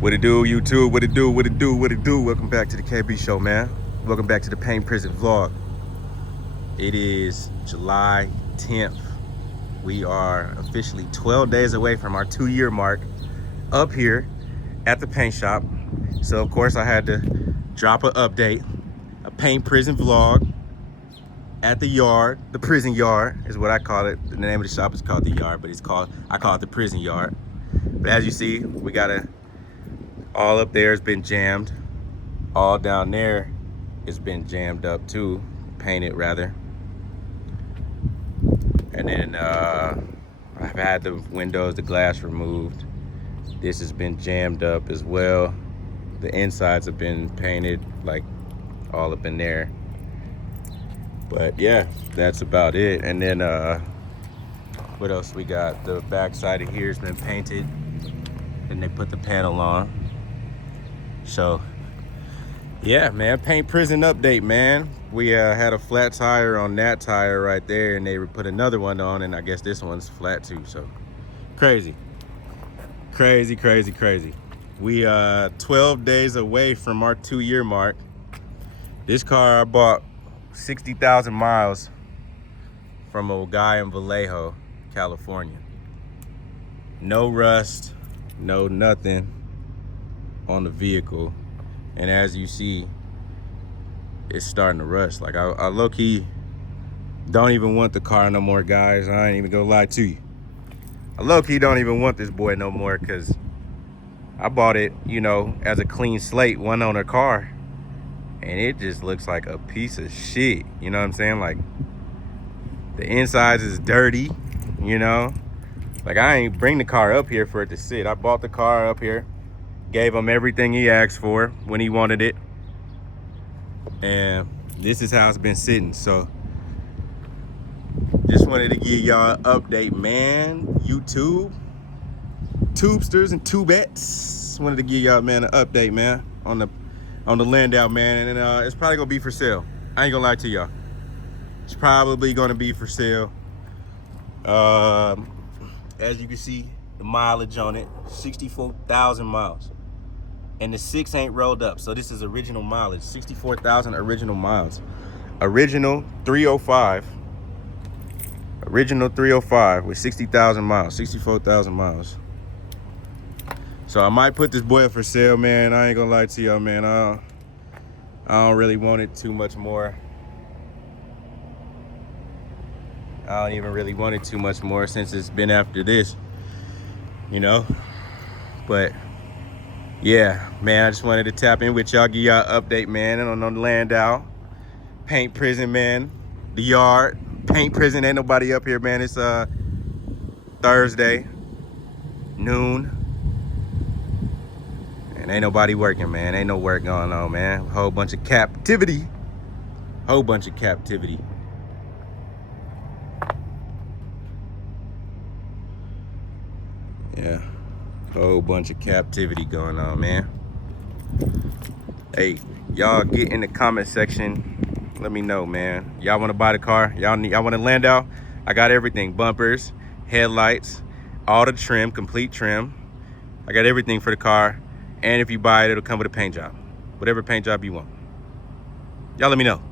What it do, YouTube? What it do? What it do? What it do? Welcome back to the KB Show, man. Welcome back to the Pain Prison vlog. It is July 10th. We are officially 12 days away from our 2-year mark up here at the paint shop. So of course I had to drop an update, a paint prison vlog at the yard. The prison yard is what I call it. The name of the shop is called the yard, but I call it the prison yard. But as you see, we got all up there has been jammed. All down there has been jammed up too, painted rather. And then I've had the windows, the glass removed. This has been jammed up as well. The insides have been painted, like all up in there. But yeah, that's about it. And then what else we got? The back side of here has been painted, and they put the panel on. So yeah, man, paint prison update, man. We had a flat tire on that tire right there, and they put another one on, and I guess this one's flat too. So crazy, crazy, crazy, crazy. We 12 days away from our 2-year mark. This car I bought 60,000 miles from a guy in Vallejo, California. No rust, no nothing on the vehicle. And as you see, it's starting to rust. Like I low-key don't even want the car no more, guys. I ain't even gonna lie to you. I low-key don't even want this boy no more, because I bought it, you know, as a clean slate, one owner car. And it just looks like a piece of shit. You know what I'm saying? Like, the insides is dirty, you know? Like, I ain't bring the car up here for it to sit. I bought the car up here, gave him everything he asked for when he wanted it. And this is how it's been sitting. So, just wanted to give y'all an update, man. YouTube, tubesters and tubettes. Wanted to give y'all, man, an update, man, on the Landau, man. And it's probably gonna be for sale. I ain't gonna lie to y'all. It's probably gonna be for sale. As you can see, the mileage on it, 64,000 miles. And the 6 ain't rolled up, so this is original mileage. 64,000 original miles. Original 305. Original 305 with 60,000 miles, 64,000 miles. So I might put this boy up for sale, man. I ain't gonna lie to y'all, man. I don't really want it too much more. I don't even really want it too much more since it's been after this, you know? But yeah, man, I just wanted to tap in with y'all, give y'all an update, man, on the Landau. Paint prison, man. The yard. Paint prison, ain't nobody up here, man. It's Thursday, noon. And ain't nobody working, man. Ain't no work going on, man. Whole bunch of captivity. Whole bunch of captivity. Yeah. Whole bunch of captivity going on, man. Hey, y'all get in the comment section. Let me know, man. Y'all want to buy the car? Y'all want to Landau? I got everything. Bumpers, headlights, all the trim, complete trim. I got everything for the car. And if you buy it, it'll come with a paint job. Whatever paint job you want. Y'all let me know.